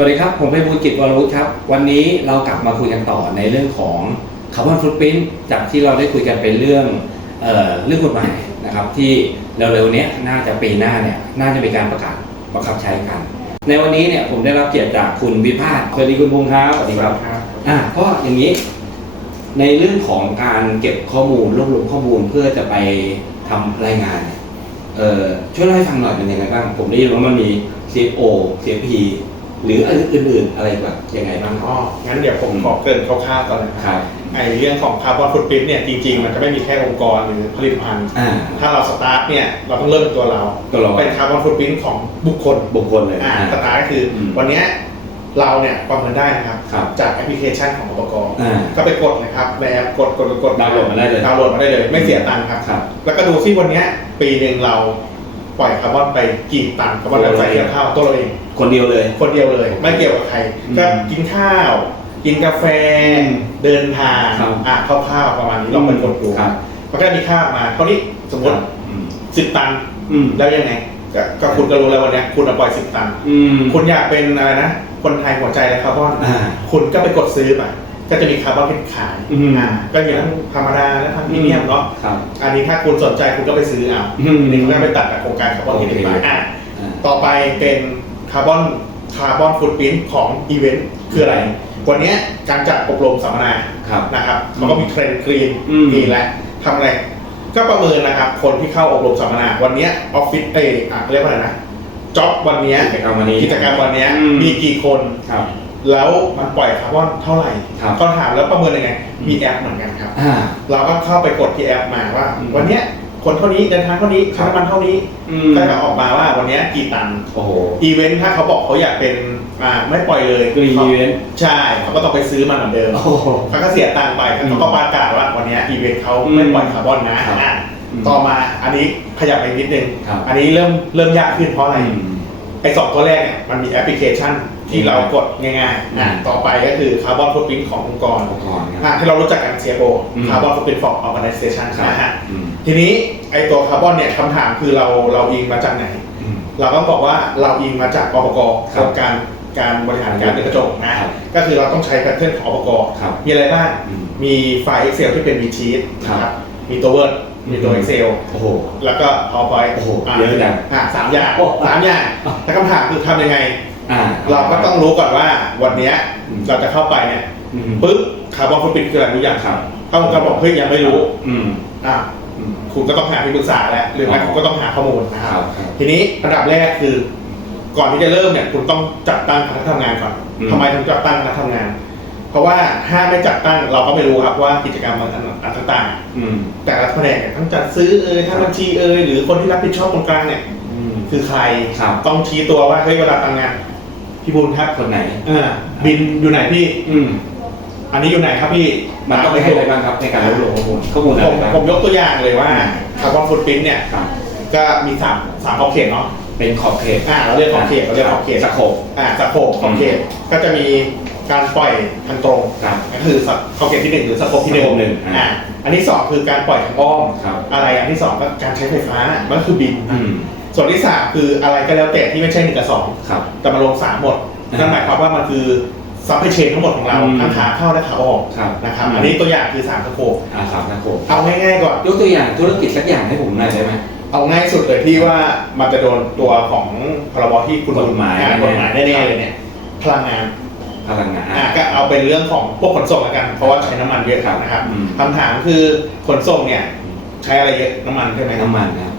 สวัสดีครับผมไพบูลย์ กิจวรวุฒิครับวันนี้เรากลับมาคุยกันต่อในเรื่องของคาร์บอนฟุตพริ้นท์จากที่เราได้คุยกันเป็นเรื่องกฎหมายนะครับที่เร็วๆนี้น่าจะปีหน้าเนี่ยน่าจะมีการประกาศบังคับใช้กันในวันนี้เนี่ยผมได้รับเกียรติจากคุณวิภาสสวัสดีคุณพงษ์ครับสวัสดีครับก็อย่างนี้ในเรื่องของการเก็บข้อมูลรวบรวมข้อมูลเพื่อจะไปทำรายงานช่วยเล่าให้ฟังหน่อยเป็นยังไงบ้างผมได้ยินว่ามันมี CFO CFP หรืออื่นๆอะไรแบบยังไงบ้างงั้นเดี๋ยวผมขอเกริ่นคร่าวๆก่อนนะครับเรื่องของคาร์บอนฟุตพริ้นท์เนี่ยจริงๆมันจะไม่มีแค่องค์กรหรือผลิตภัณฑ์ถ้าเราสตาร์ทเนี่ยเราต้องเริ่มเป็นตัวเราเป็นคาร์บอนฟุตพริ้นท์ของบุคคลเลยสตาร์ทก็คือวันนี้เราเนี่ยประเมินได้นะครับจากแอปพลิเคชันของอบก.ก็ไปกดนะครับในแอปกดดาวน์โหลดมาได้เลยไม่เสียตังค์ครับแล้วก็ดูที่วันนี้ปีหนึ่งเราปล่อยคาร์บอนไปกี่ตันคาร์บอนไดออกไซด์เทียบเท่าตัวเราเองคนเดียวเลยไม่เกี่ยวกับใครก็กินข้าวกินกาแฟเดินทางคร่าวๆประมาณนี้ลองไปกดดูมันก็มีค่ามาเท่านี้สมมติ10 ตันแล้วยังไงก็คุณก็รู้แล้ววันนี้คุณเอาปล่อย10 ตันคุณอยากเป็นอะไรนะคนไทยหัวใจและคาร์บอนคุณก็ไปกดซื้อไปก็จะมีคาร์บอนเป็นขายก็มีทั้งธรรมดาและทั้งพรีเมียมเนาะอันนี้ถ้าคุณสนใจคุณก็ไปซื้อเอานี่เขาก็ไปตัดกับโครงการคาร์บอนที่ไปต่อไปเป็นคาร์บอนฟุตพริ้นท์ของอีเวนต์คืออะไรวันนี้การจัดอบรมสัมมนานะครับมันก็มีเทรนด์กรีนมีและทำอะไรก็ประเมินนะครับคนที่เข้าอบรมสัมมนาวันนี้ออฟฟิศเรียกว่าอะไรนะจ็อบวันนี้กิจกรรมวันนี้มีกี่คนแล้วมันปล่อยคาร์บอนเท่าไหร่ก็ถามแล้วประเมินยังไงมีแอปเหมือนกันครับเราก็เข้าไปกดที่แอปมาว่าวันนี้คนเท่านี้เดินทางเท่านี้ใช้น้ำมันเท่านี้ก็จะออกมาว่าวันนี้กี่ตันอีเวนต์ถ้าเขาบอกเขาอยากเป็นไม่ปล่อยเลยอีเวนต์ใช่เขาก็ต้องไปซื้อมันเหมือนเดิมเขาก็เสียตังค์ไปเขาก็ประกาศว่าวันนี้อีเวนต์เขาไม่ปล่อยคาร์บอนนะต่อมาอันนี้ขยับไปนิดนึงอันนี้เริ่มยากขึ้นเพราะอะไรไอ้2 ตัวแรกเนี่ยมันมีแอปพลิเคชันที่เรากดง่ายๆต่อไปก็คือคาร์บอนฟุตพริ้นท์ขององค์กรที่เรารู้จักกัน CFO Carbon Footprint for Organization นะฮะทีนี้ไอตัวคาร์บอนเนี่ยคำถามคือเราอิงมาจากไหนเราต้องบอกว่าเราอิงมาจากอบก.โครงการบริหารการเรือนกระจกนะก็คือเราต้องใช้แพทเทิร์นของอบก.มีอะไรบ้างมีไฟล์ Excel ที่เป็น V-sheet นะครับมีตัว Word มีตัว Excel แล้วก็ PowerPoint เยอะจัง3 อย่างแต่คำถามคือทำยังไงเราก็ต้องรู้ก่อนว่าวันนี้เราจะเข้าไปเนี่ยปึ๊บคาร์บอนฟุตพริ้นท์คืออะไรรู้อย่างถ้าคุณบอกเฮ้ยยังไม่รู้คุณก็ต้องหาที่ปรึกษาแล้วหรือไม่คุณก็ต้องหาข้อมูลนะครับทีนี้อันดับแรกคือก่อนที่จะเริ่มเนี่ยคุณต้องจัดตั้งคณะทำงานก่อนทำไมถึงจัดตั้งคณะทำงานเพราะว่าถ้าไม่จัดตั้งเราก็ไม่รู้ครับว่ากิจกรรมมันต่างๆแต่ละแผนกทั้งจัดซื้อทั้งบัญชีหรือคนที่รับผิดชอบตรงกลางเนี่ยคือใครต้องชี้ตัวว่าเฮ้ยเวลาทำงานพี่บุญครับคนไหนบินอยู่ไหนพี่อันนี้อยู่ไหนครับพี่มันต้องไปให้อะไรบ้างครับในการรวบรวมข้อมูลผมยกตัวอย่างเลยว่าคาร์บอนฟุตพริ้นท์เนี่ยก็มี3ขอบเขตเนาะเป็นขอบเขตเราเรียกขอบเขตสโคปขอบเขตก็จะมีการปล่อยทางตรงก็คือขอบเขตที่1หรือสโคปที่1อันที่2คือการปล่อยทางอ้อมอะไรอันที่2ก็การใช้ไฟฟ้ามันคือบินส่วนที่3คืออะไรก็แล้วแต่ที่ไม่ใช่1 กับ 2แต่มาลง3หมดนั่นหมายความว่ามันคือซัพพลายเชนทั้งหมดของเราทั้งขาเข้าและขาออกนะครับอันนี้ตัวอย่างคือ3 สโคปเอาง่ายๆก่อนยกตัวอย่างธุรกิจสักอย่างให้ผมหน่อยได้ไหมเอาง่ายสุดเลยที่ว่ามันจะโดนตัวของพรบที่คุณกฎหมายแน่ๆเลยเนี่ยพลังงานก็เอาเป็นเรื่องของพวกขนส่งแล้วกันเพราะว่าใช้น้ำมันเยอะนะครับคำถามคือขนส่งเนี่ยใช้อะไรเยอะน้ำมันใช่ไหมน้ำมันครับ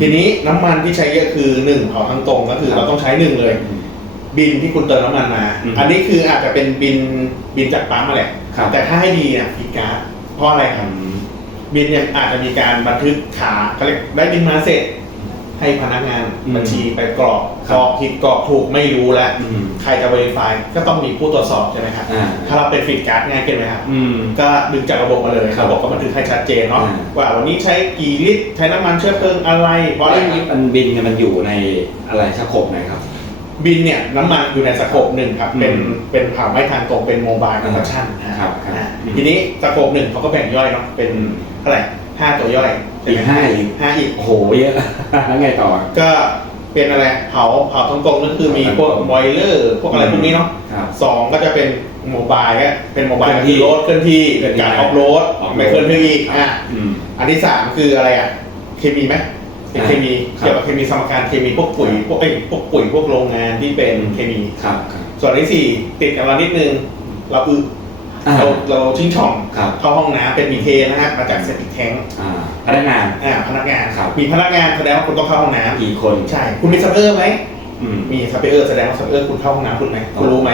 ทีนี้น้ำมันที่ใช้เยอะคือ1เอาทางตรงก็คือเราต้องใช้1เลยบินที่คุณเติมน้ำมันมาอันนี้คืออาจจะเป็นบินจากปั๊มมาแหละแต่ถ้าให้ดีเนี่ยฟีดการ์ดเพราะอะไรครับบินเนี่ยอาจจะมีการบันทึกขาเขาเรียกได้บินมาเสร็จให้พนักงานบัญชีไปกรอกผิดกรอกถูกไม่รู้แล้วใครจะ verify ก็ต้องมีผู้ตรวจสอบใช่ไหมครับถ้าเราเป็นฟีดการ์ดง่ายเกินไหมครับก็ดึงจากระบบมาเลยระบบก็บันทึกให้ชัดเจนเนาะว่าวันนี้ใช้กี่ลิตรใช้น้ำมันเชื้อเพลิงอะไรเพราะอะไรมันบินมันอยู่ในอะไรสโคปไหนครับบินเนี่ยน้ำมันอยู่ในสโคป1ครับเป็นผ่าไม่ทางตรงเป็นโมบายคอนดักชั่นนะครับทีนี้สโคป1เขาก็แบ่งย่อยเนาะเป็นเท่าไหร่5 ตัวย่อยอีก5อีกโอ้โหเยอะแล้วไงต่อก็ เป็นอะไรเผาตรงๆนั่นคือมีพวกบอยเลอร์พวกอะไรพวกนี้เนาะ ครับ สองก็จะเป็นโมบายก็เป็นโมบาย เคลื่อนที่ คือรถเคลื่อนที่เป็นการออฟโรดไม่เคลื่อนที่อันที่สามคืออะไรอ่ะเคมีไหมเป็นเคมีเกี่ยวกับเคมีสมการเคมีพวกปุ๋ยพวกปุ๋ยพวกโรงงานที่เป็นเคมี ครับ ส่วนที่สี่ติดกับเรานิดนึงเราเราชิงช่องเข้าห้องน้ำเป็นมีเทนะฮะมาจากเซปติกแทง พนักงาน พนักงาน ครับ มีพนักงานแสดงว่าคุณต้องเข้าห้องน้ำ กี่คน ใช่คุณมีซัพเปอร์ไหม มี ซัพเปอร์แสดงว่าซัพเปอร์คุณเข้าห้องน้ำคุณไหมคุณรู้ไหม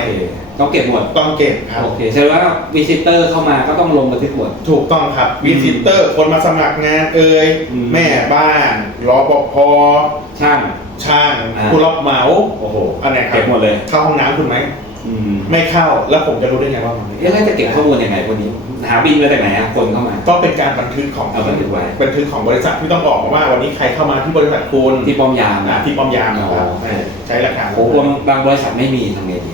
ต้องเก็บหมด ต้องเก็บครับ โอเคแสดงว่าวิซิเตอร์เข้ามาก็ต้องลงบันทึกหมด ถูกต้องครับวิซิเตอร์คนมาสมัครงานแม่บ้านรปภ ช่าง ผู้รับเหมา โอ้โห อันไหนครับ เก็บหมดเลย เข้าห้องน้ำคุณไหมไม่เข้าแล้วผมจะรู้ได้ไงว่ามันไม่ แล้วจะเก็บข้อมูลยังไงพวกนี้หาบินมาจากไหนอะคนเข้ามา ก็เป็นการบันทึกของ เอาบันทึกไว้ บันทึกของบริษัทที่ต้องออกว่าวันนี้ใครเข้ามาที่บริษัทคุณ ที่ป้อมยาม ที่ป้อมยามนะครับ อ๋อ ใช้หลักฐาน โอ้บางบริษัทไม่มีทำไงดี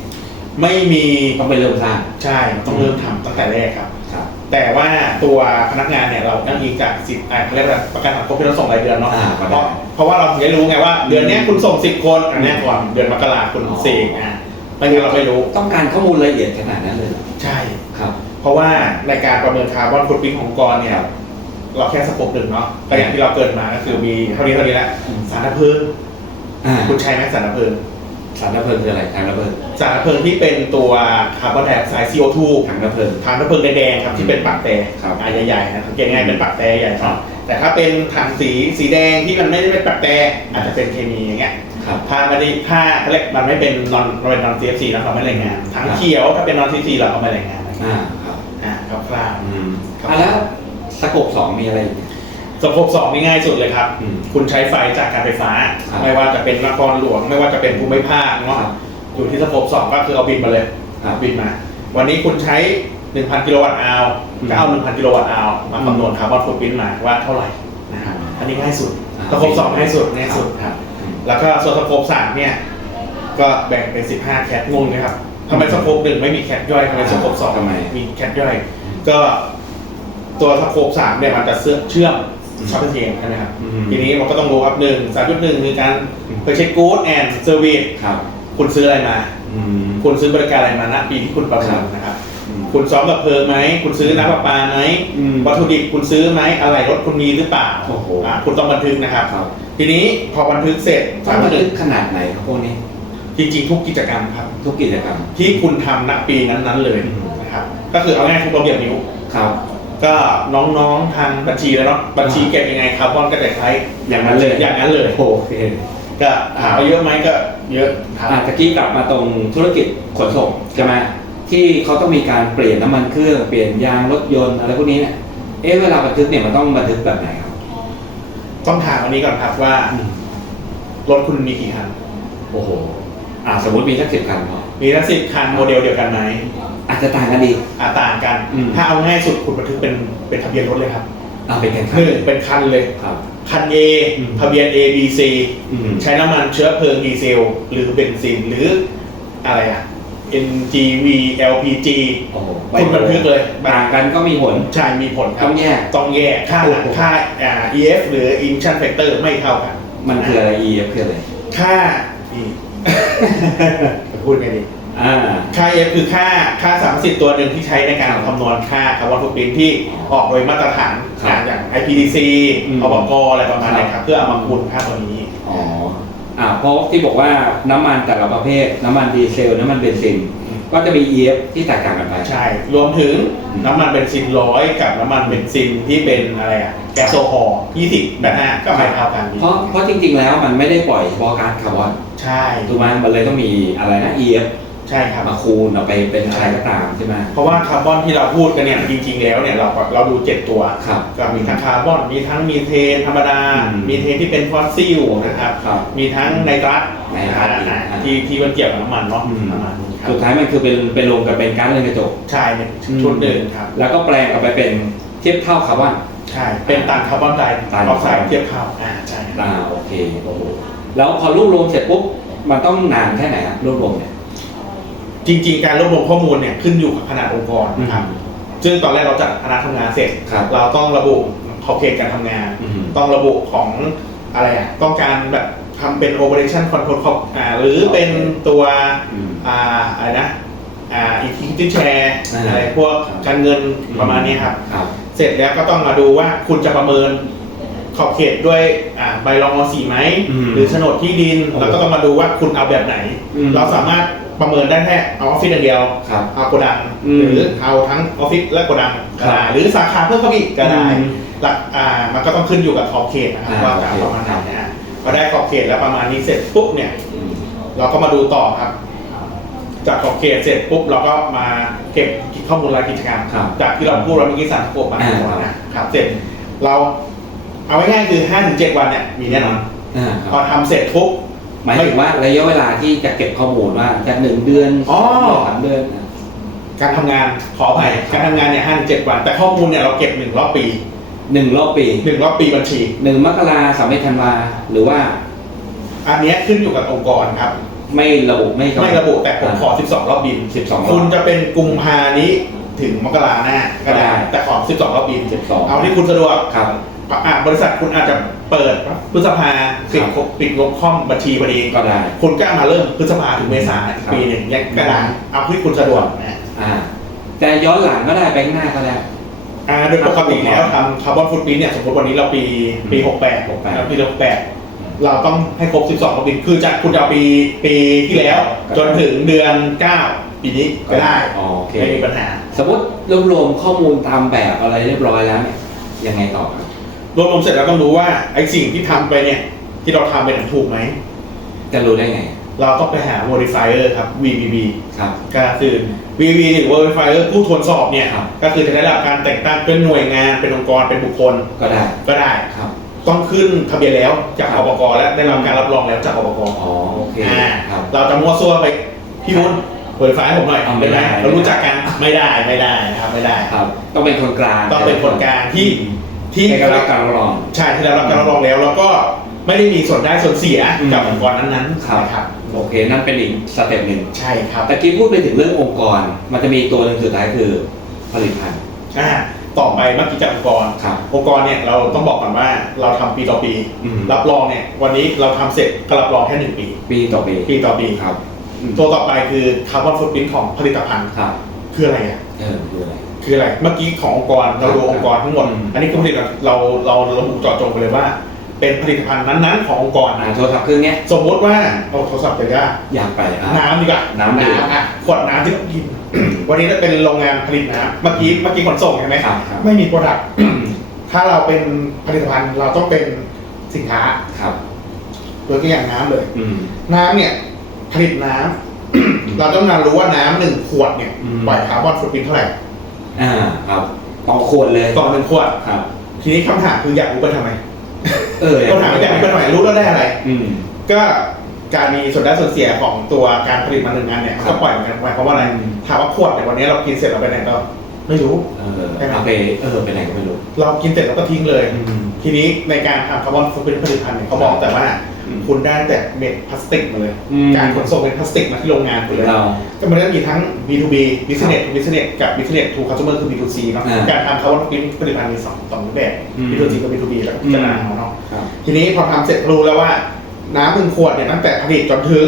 ไม่มี ต้องไปเริ่มสร้าง ใช่ต้องเริ่มทำตั้งแต่แรกครับ ครับ แต่ว่าตัวพนักงานเนี่ยเราตั้งอิงจาก10เขาเรียกว่าประกันสังคมที่เราส่งรายเดือนเนาะเพราะว่าเราถึงได้รู้ไงว่าเดือนนี้คุณส่ง10 คนอันนี้ก่อนเดือนมกราคุณ4ไม่งั้นเราไม่รู้ ต้องการข้อมูลละเอียดขนาดนั้นเลยเหรอ ใช่ ครับ เพราะว่าในการประเมินคาร์บอนฟุตพริ้นท์ขององค์กรเนี่ยเราแค่สโคปหนึ่งเนาะก็อย่างที่เราเกิดมาก็คือมีเท่านี้แล้วสารดับเพลิงคุณใช้ไหมสารดับเพลิง สารดับเพลิงคืออะไรถังดับเพลิง สารดับเพลิงที่เป็นตัวคาร์บอนไดออกไซด์ CO2 ถังดับเพลิง ถังดับเพลิงแดงๆครับที่เป็นปากแต่ ครับ ใหญ่ๆนะสังเกตง่ายๆเป็นปากแต่ใหญ่ครับแต่ถ้าเป็นถังสีแดงที่มันไม่ได้เป็นปากแต่อาจจะเป็นเคมีอย่างเงี้ย ครับ ถ้าเขาเรียกมันไม่เป็นนอน CFC นะเราไม่รายงานถังเขียวถ้าเป็นนอน CFC เราเอามารายงานครับคร่าวๆ แล้วสโคป2มีอะไรอีก สโคป2นี่ง่ายสุดเลยครับ คุณใช้ไฟจากการไฟฟ้า ไม่ว่าจะเป็นนครหลวงไม่ว่าจะเป็นภูมิภาคเนาะอยู่ที่สโคป2ก็คือเอาบินมาเลยบินมา วันนี้คุณใช้ 1,000 กิโลวัตต์อาวก็เอา 1,000 กิโลวัตต์อาวมาคำนวณคาร์บอนฟุตพริ้นท์มาว่าเท่าไหร่นะครับอันนี้ง่ายสุดสโคป2ง่ายสุดครับแล้วก็ส่วนสโคป3เนี่ยก็แบ่งเป็น15แคทงงไหมครับทำไมสโคป1ไม่มีแคทย่อยทำไมสโคป2มีแคทย่อยก็ตัวสโคป3เนี่ยมันจะเชื่อมช็อตเทนใช่ไหมครับทีนี้มันก็ต้องรู้ครับ3.1คือการ purchase goods and service คุณซื้ออะไรมาคุณซื้อบริการอะไรมาณปีที่คุณประเมินนะครับคุณซ้อมดับเพลิงไหมคุณซื้อน้ำประปาไหมวัตถุดิบคุณซื้อไหมอะไรรถคุณมีหรือเปล่าคุณต้องบันทึกนะครับทีนี้พอบันทึกเสร็จต้องบันทึกขนาดไหนครับพวกนี้จริงๆทุกกิจกรรมครับทุกกิจกรรมที่คุณทำณปีนั้นๆเลยนะครับก็คือเอาง่ายทุกระเบียบนิ้วก็น้องๆทางบัญชีแล้วเนาะบัญชีเก็บยังไงคาร์บอนก็จะใช้อย่างนั้นเลยโอเคก็ถามว่าเยอะไหมก็เยอะตะกี้กลับมาตรงธุรกิจขนส่งใช่ไหมที่เขาต้องมีการเปลี่ยนน้ำมันเครื่องเปลี่ยนยางรถยนต์อะไรพวกนี้เนี่ยเวลาบันทึกเนี่ยมันต้องบันทึกแบบไหนครับต้องถามอันนี้ก่อนครับว่ารถคุณมีกี่คันโอ้โหสมมติมีสัก10 คันพอมีสัก10 คันโมเดลเดียวกันไหมอาจจะต่างกันดีต่างกันถ้าเอาง่ายสุดคุณบันทึกเป็นทะเบียนรถเลยครับเป็นคันเป็นคันเลยคัน A ทะเบียน A B C ใช้น้ำมันเชื้อเพลิงดีเซลหรือเบนซินหรืออะไรNGV LPG คุณบันทึกเลยต่างกันก็มีผลใช่มีผลครับต้องแยกค่าEF หรือ emission factor ไม่เท่ากันมันคืออะไร EF คืออะไรค่าพูดไงดีค่า EF คือค่าสารสิทธิ์ตัวหนึ่งที่ใช้ในการคำนวณค่าคาร์บอนฟุตพริ้นท์ที่ออกโดยมาตรฐานอย่าง IPDC อบกอะไรประมาณนี้ครับเพื่อเอามาคูณค่าตัวนี้เพราะที่บอกว่าน้ำมันแต่ละประเภทน้ำมันดีเซลน้ำมันเบนซินก็จะมี EF ที่แตกต่างกันไปใช่รวมถึงน้ำมันเบนซิน100กับน้ำมันเบนซินที่เป็นอะไรแก๊สโซฮอล์20แบบนั้นก็ไม่เท่ากันเพราะจริงๆแล้วมันไม่ได้ปล่อยเฉพาะก๊าซคาร์บอนใช่ถูกไหมมันเลยต้องมีอะไรนะ EF ใช่ครับมาคูณเอาไปเป็นอะไรก็ตามใช่ไหมเพราะว่าคาร์บอนที่เราพูดกันเนี่ยจริงๆแล้วเนี่ยเราดู7ตัวก็มีทั้งคาร์บอนมีทั้งมีเทนธรรมดามีเทนที่เป็นฟอสซิลนะครับมีทั้งไนตรัสที่มันเกี่ยวกับน้ำมันเนาะสุดท้ายมันคือเป็นรวมกันเป็นก๊าซเรือนกระจกใช่ชุดหนึ่งครับแล้วก็แปลงกลับไปเป็นเทียบเท่าคาร์บอนใช่เป็นต่างคาร์บอนไดออกไซด์เทียบเท่าใช่โอเคแล้วพอรวบรวมเสร็จปุ๊บมันต้องนานแค่ไหนครับรวบรวมเนี่ยจริงๆการรวบรวมข้อมูลเนี่ยขึ้นอยู่กับขนาดองค์กรนะครับซึ่งตอนแรกเราจัดคณะทำงานเสร็จเราต้องระบุขอบเขตการทำงานต้องระบุของอะไรต้องการแบบ ทำเป็น operation control หรือเป็นตัวอะไรนะequity share อะไรพวกการเงินประมาณนี้ครับเสร็จแล้วก็ต้องมาดูว่าคุณจะประเมินขอบเขตด้วยใบรองอ.4ไหมหรือโฉนดที่ดินแล้วก็ต้องมาดูว่าคุณเอาแบบไหนเราสามารถประเมินได้แค่เอาออฟฟิศอย่างเดียวเอาโกดังหรือเอาทั้งออฟฟิศและโกดังก็ได้หรือสาขาเพิ่มเข้าไปอีกก็ได้หลักมันก็ต้องขึ้นอยู่กับขอบเขตนะครับว่าประมาณไหนนะฮะพอได้ขอบเขตแล้วประมาณนี้เสร็จปุ๊บเนี่ยเราก็มาดูต่อครับจากขอบเขตเสร็จปุ๊บเราก็มาเก็บข้อมูลรายกิจการจากที่เราพูดเราเมื่อกี้3 ขวบมานะครับเสร็จเราเอาง่ายๆคือ 5-7 วันเนี่ยมีแน่นอนพอทำเสร็จปุ๊บหมายถึงว่าระยะเวลาที่จะเก็บข้อมูลว่าจาก1 เดือน3 เดือนการทำงานขออภัยการทำงานเนี่ย5-7 วันแต่ข้อมูลเนี่ยเราเก็บ1 รอบปี1 รอบปี1 รอบปีบัญชี1 มกราคม 31 ธันวาหรือว่าอันนี้ขึ้นอยู่กับองค์กรครับไม่ระบุไม่ระบุแต่ผมขอ12 รอบบิน12คุณจะเป็นกุมภานี้ถึงมกราหน้าก็ได้แต่ขอ12 รอบบินเอาที่คุณสะดวกครับบริษัทคุณอาจจะเปิดพฤษภาปิดงบคอมบัญชีพอดีก็ได้คุณก็มาเริ่มพฤษภาถึงเมษาปีหนึ่งยังก็ได้เอาที่คุณสะดวกนะแต่ย้อนหลังก็ได้ไปหน้าก็ได้โดยปกติแล้วทำคาร์บอนฟุตปรินท์เนี่ยสมมติวันนี้เราปี68แล้วปี68เราต้องให้ครบ12 รอบบินคือจากคุณจะปีที่แล้วจนถึงเดือน 9 ปีนี้ก็ได้ไม่มีปัญหาสมมติรวมข้อมูลตามแบบอะไรเรียบร้อยแล้วยังไงต่อครับรวมเสร็จแล้วต้องรู้ว่าไอ้สิ่งที่ทำไปเนี่ยที่เราทำไปนั้นถูกไหมจะรู้ได้ไงเราต้องไปหา modifier ครับ VBB ครับก็คือ VBB หรือ modifier ผู้ทวนสอบเนี่ยก็คือจะได้รับการแต่งตั้งเป็นหน่วยงานเป็นองค์กรเป็นบุคคลก็ได้ครับต้องขึ้นทะเบียนแล้วจากอบก.และได้รับการรับรองแล้วจากอบก.โอเคเราจะมั่วซั่วไปพี่วุ้นmodify ให้ผมหน่อยไม่ได้เรารู้จักกันไม่ได้นะครับไม่ได้ครับต้องเป็นคนกลางต้องเป็นคนกลางที่ได้รับการรับรองใช่ที่ได้รับการรับรองแล้วก็ไม่ได้มีส่วนได้ส่วนเสียกับองค์กรนั้นๆครับโอเคนั่นเป็นอีกสเต็ปหนึ่งใช่ครับแต่กี้พูดไปถึงเรื่ององค์กรมันจะมีตัวหนึ่งสุดท้ายคือผลิตภัณฑ์ต่อไปเมื่อกี้จากองค์กรเนี่ยเราต้องบอกก่อนว่าเราทำปีต่อปีรับรองเนี่ยวันนี้เราทำเสร็จก็รับรองแค่1 ปีต่อปีครับตัวต่อไปคือคาร์บอนฟุตปรินท์ของผลิตภัณฑ์คืออะไรคืออะไรเมื่อกี้ขององค์กรเราดูองค์กรทั้งหมดอันนี้คือผลิตเราระบุเจาะจงไปเลยว่าเป็นผลิตภัณฑ์นั้นๆขององค์กรโทรศัพท์เครื่องนี้สมมติว่าโทรศัพท์จะอยากไปน้ำดีกว่าน้ำขวดน้ำที่ต้องกินวันนี้เป็นโรงงานผลิตน้ำเมื่อกี้ขนส่งใช่ไหมไม่มีโปรดักต์ถ้าเราเป็นผลิตภัณฑ์เราต้องเป็นสินค้าตัวอย่างน้ำเลยน้ำเนี่ยผลิตน้ำเราต้องการรู้ว่าน้ำ1 ขวดเนี่ยปล่อยคาร์บอนฟุตปรินท์เท่าไหร่ครับต่อขวดเลยต่อ1 ขวดครับทีนี้คำถามคืออยากรู้ไปทำไมคำถามอยากรู้ไปทำไมรู้แล้วได้อะไรก็การมีส่วนได้ส่วนเสียของตัวการผลิตมา1 งานเนี่ยก็ปล่อยเหมือนกันเพราะว่าอะไรถามว่าขวดเนี่ยวันนี้เรากินเสร็จเราไปไหนก็ไม่รู้ไปไหนก็ไม่รู้เรากินเสร็จเราก็ทิ้งเลยทีนี้ในการทำคาร์บอนฟุตปรินท์ผลิตภัณฑ์เนี่ยเขาบอกแต่ว่าคุณได้แต่เม็ดพลาสติกมาเลยการขนส่งเป็นพลาสติกมาที่โรงงานไปเลยก็มันจะมีทั้ง B2B business to business กับ business to customer คือ B2C เนาะการทำคาร์บอนฟุตปรินท์ผลิตภัณฑ์มี2 รูปแบบ B2C กับ B2B แล้วก็พิจารณาเนาะทีนี้พอทำเสร็จรู้แล้วว่าน้ำ1 ขวดเนี่ยตั้งแต่ผลิตจนถึง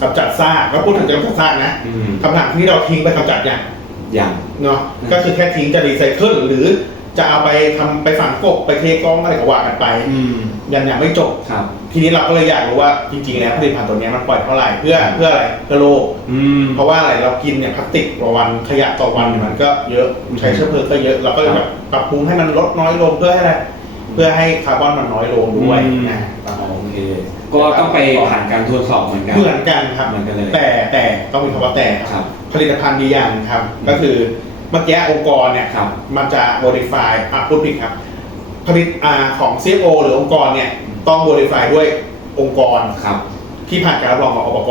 กำจัดซากแล้วพูดถึงกำจัดซากนะคำถามที่เราทิ้งไปกำจัดอย่างเนาะก็คือแค่ทิ้งจะรีไซเคิลหรือจะเอาไปทำไปฝังกบไปเทกล้องอะไรก็ว่ากันไปยังไม่จบทีนี้เราก็เลยอยากรู้ว่าจริงๆแล้วผลิตภัณฑ์ตัวนี้มันปล่อยเท่าไหร่เพื่ออะไรเพื่อโลกเพราะว่าอะไรเรากินเนี่ยพลาสติกต่อวันขยะต่อวันมันก็เยอะใช้เชื้อเพลิงก็เยอะเราก็เลยแบบปรับปรุงให้มันลดน้อยลงเพื่อให้อะไรเพื่อให้คาร์บอนมันน้อยลงด้วยโอเคก็ต้องไปผ่านการตรวจสอบเหมือนกันครับเหมือนกันเลยแต่ต้องมีคำว่าแต่ครับผลิตภัณฑ์ดีอย่างครับก็คือเมื่อกี้องค์กรเนี่ยมันจะ modify พูดผิดครับผลิตของ CFO หรือองค์กรเนี่ยต้อง modify ด้วยองค์กรที่ผ่านการรับรองของอบก.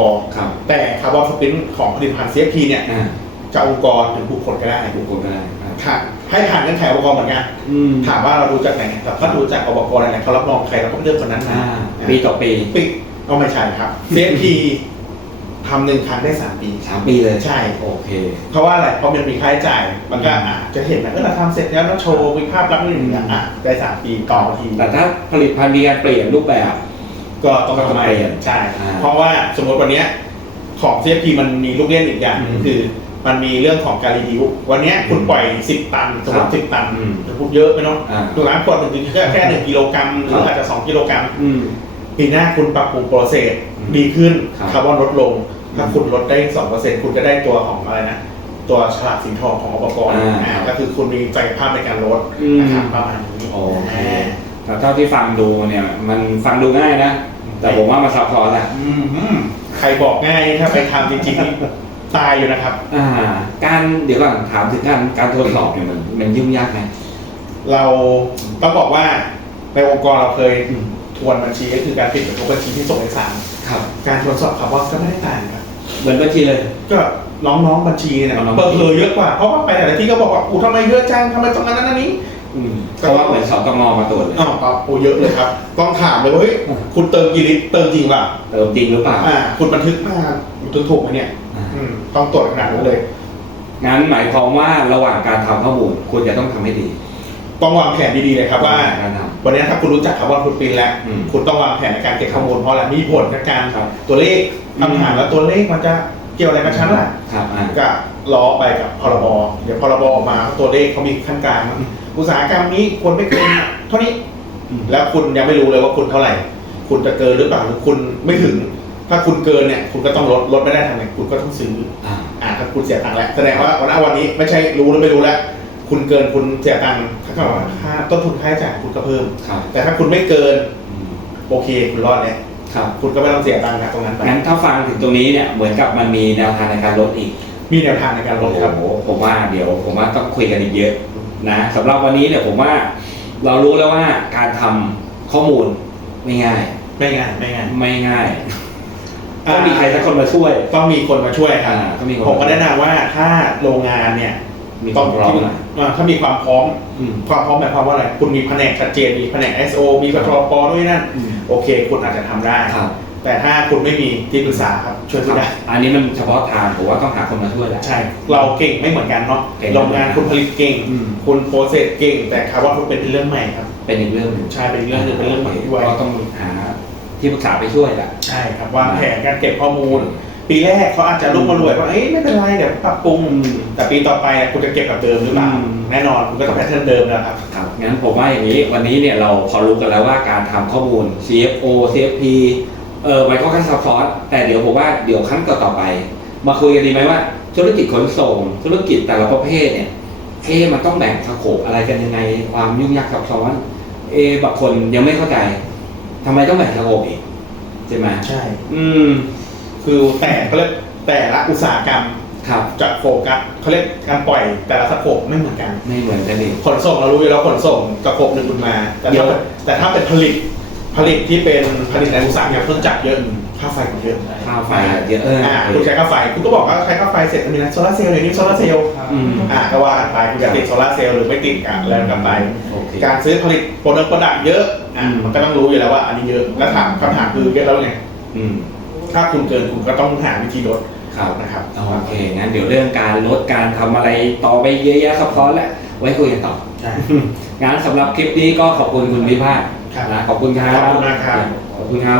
แต่คาร์บอนฟุตปรินท์ของผลิตภัณฑ์ CFP เนี่ยจะองค์กรหรือบุคคลก็ได้ให้ผ่านเงื่อนไขอบก.เหมือนกันถามว่าเราดูจากไหนเราก็ดูจากอบก.อะไรเขารับรองใครเราก็เลือกคนนั้นปีต่อปีก็ไม่ใช่ครับ CFP ทำ1 ครั้งได้3 ปี3 ปีเลยใช่โอเคเพราะว่าอะไรเพราะมันมีค่าใช้จ่ายมันก็จะเห็นนะเราทำเสร็จแล้วโชว์มีภาพลักษณ์1 ได้3 ปีต่อทีแต่ถ้าผลิตภัณฑ์มีการเปลี่ยนรูปแบบ ก็ต้องทำไมใช่เพราะว่าสมมติวันนี้ของ CFP มันมีลูกเล่นอีกอย่างคือมันมีเรื่องของการรีวิววันนี้คุณปล่อย10 ตันสมมติ10 ตันจะพูดเยอะไหมเนาะตัวน้ำขวดหนึ่งแค่1 กิโลกรัมหรืออาจจะ2 กิโลกรัมปีหน้าคุณปรับปรุงโปรเซสดีขึ้นคาร์บอนลดลงถ้าคุณลดได้ 2% คุณจะได้ตัวของอะไรนะตัวฉลากสีทองของอุปกรณ์ก็คือคุณมีศักยภาพในการลดนะครับประมาณนี้แต่เท่าที่ฟังดูเนี่ยมันฟังดูง่ายนะแต่ผมว่ามันซับซ้อนแหละใครบอกง่ายถ้าไปทำจริงๆตายอยู่นะครับการเดี๋ยวก่อนถามถึงการตรวจสอบเนี่ยมันยุ่งยากไหมเราต้องบอกว่าในองค์กรเราเคยทวนบัญชีก็คือการปิดบัญชีที่ส่งเอกสารการตรวจสอบคาร์บอนก็ไม่ได้ต่างกันเหมือนบัญชีเลยก็น้องๆบัญชีเนี่ยเปิดเผยเยอะกว่าเพราะว่าไปแต่ละที่ก็บอกว่าทำไมเยอะจังทำไมตรงนั้นนี้เพราะว่าเหมือนสตงมาตรวจเลยเยอะเลยครับต้องถามเลยว่าเฮ้ยคุณเติมกี่ลิตรเติมจริงป่ะเติมจริงหรือเปล่าคุณบันทึกมาถูกไหมเนี่ยต้องตรวจขนาดนั้นเลยงั้นหมายความว่าระหว่างการทำข้อมูลคุณจะต้องทำให้ดีต้องวางแผนดีๆเลยครับว่าวันนี้ถ้าคุณรู้จักคาร์บอนฟุตปรินท์แล้วคุณต้องวางแผนในการเก็บข้อมูลเพราะอะไรมีผลในการตัวเลขคำถามแล้วตัวเลขมันจะเกี่ยวอะไรกับชั้นล่ะก็ล้อไปกับพรบเดี๋ยวพรบออกมาตัวเลขเขามีขั้นกลางอุตสาหกรรมนี้ควรไม่เกินเท่านี้แล้วคุณยังไม่รู้เลยว่าคุณเท่าไหร่คุณจะเกินหรือเปล่าหรือคุณไม่ถึงถ้าคุณเกินเนี่ยคุณก็ต้องลดไม่ได้ทำไงคุณก็ต้องซื้อถ้าคุณเสียตังค์แล้วแสดงว่าวันนี้ไม่ใช่รู้หรือไม่รู้แล้วคุณเกินคุณเสียตังค์ถ้าเกิดว่าค่าต้นทุนค่าใช้จ่ายคุณก็เพิ่มแต่ถ้าคุณไม่เกินโอเคคุณรอดแล้วคุณก็ไม่ต้องเสียตังค์นะตรงนั้นไปงั้นถ้าฟังถึงตรงนี้เนี่ยเหมือนกับมันมีแนวทางในการลดอีกมีแนวทางในการลดครับผมว่าต้องคุยกันอีกเยอะนะสำหรับวันนี้เนี่ยผมว่าเรารู้แล้วว่าการทำข้อมูลไม่ง่ายต้องมีใครสักคนมาช่วยต้องมีคนมาช่วยครับผมก็แนะนำว่าถ้าโรงงานเนี่ยต้องถ้ามีความพร้อมหมายความว่าอะไรคุณมีแผนกชัดเจนมีแผนก SO มีปตปด้วยนั่นโอเคคุณอาจจะทำได้แต่ถ้าคุณไม่มีที่ปรึกษาครับช่วยคุณได้อันนี้มันเฉพาะทางผมว่าต้องหาคนมาช่วยแหละใช่เราเก่งไม่เหมือนกันเนาะโรงงานคุณผลิตเก่งคุณโปรเซสเก่งแต่คาร์บอนฟุตปรินท์เป็นเรื่องใหม่ครับเป็นอีกเรื่องนึงใช่เป็นเรื่องนึงเป็นเรื่องใหม่ด้วยก็ต้องหาที่ปรึกษาไปช่วยแหละใช่ครับวางแผนการเก็บข้อมูลปีแรกเขาอาจจะรุ่มรวยว่าไม่เป็นไรเดี๋ยวปรับปรุงแต่ปีต่อไปคุณจะเก็บแบบเดิมหรือเปล่าแน่นอนคุณก็ต้องแพทเทิร์นเดิมนะครับงั้นผมว่าอย่างนี้วันนี้เนี่ยเราพอรู้กันแล้วว่าการทำข้อมูล CFO CFP มันก็ค่อนข้างซับซ้อนแต่เดี๋ยวผมว่าเดี๋ยวครั้งต่อไปมาคุยกันดีไหมว่าธุรกิจขนส่งธุรกิจแต่ละประเภทเนี่ยมันต้องแบ่งสโคปอะไรกันยังไงความยุ่งยากซับซ้อนบางคนยังไม่เข้าใจทำไมต้องแบ่งสโคปอีกใช่ไหมใช่คือแต่ละอุตสาหกรรมจะโฟกัสเขาเรียกการปล่อยแต่ละสโคปไม่เหมือนกันดิขนส่งเรารู้อยู่แล้วขนส่งสโคปหนึ่งคุณมาแต่ถ้าเป็นผลิตที่เป็นผลิตในอุตสาหกรรมเครื่องจักรเยอะค่าไฟเยอะเยอะคุณใช้ค่าไฟคุณก็บอกว่าใช้ค่าไฟเสร็จมีนะโซลาร์เซลล์หรือนี่โซลาร์เซลล์ก็ว่าไปคุณจะติดโซลาร์เซลล์หรือไม่ติดกันแล้วกันไปการซื้อผลิตโปรดักต์เยอะมันก็ต้องรู้อยู่แล้วว่าอันนี้เยอะแล้วคำถามคือเยอะแล้วไงถ้าคุณเกินคุณก็ต้องหาวิธีลดนะครับโอเคงั้นเดี๋ยวเรื่องการลดการทำอะไรต่อไปเยอะแยะซับซ้อนแหละไว้คุยกันต่องั้นสำหรับคลิปนี้ก็ขอบคุณคุณวิภาคนะขอบคุณครับขอบคุณมากครับขอบคุณครับ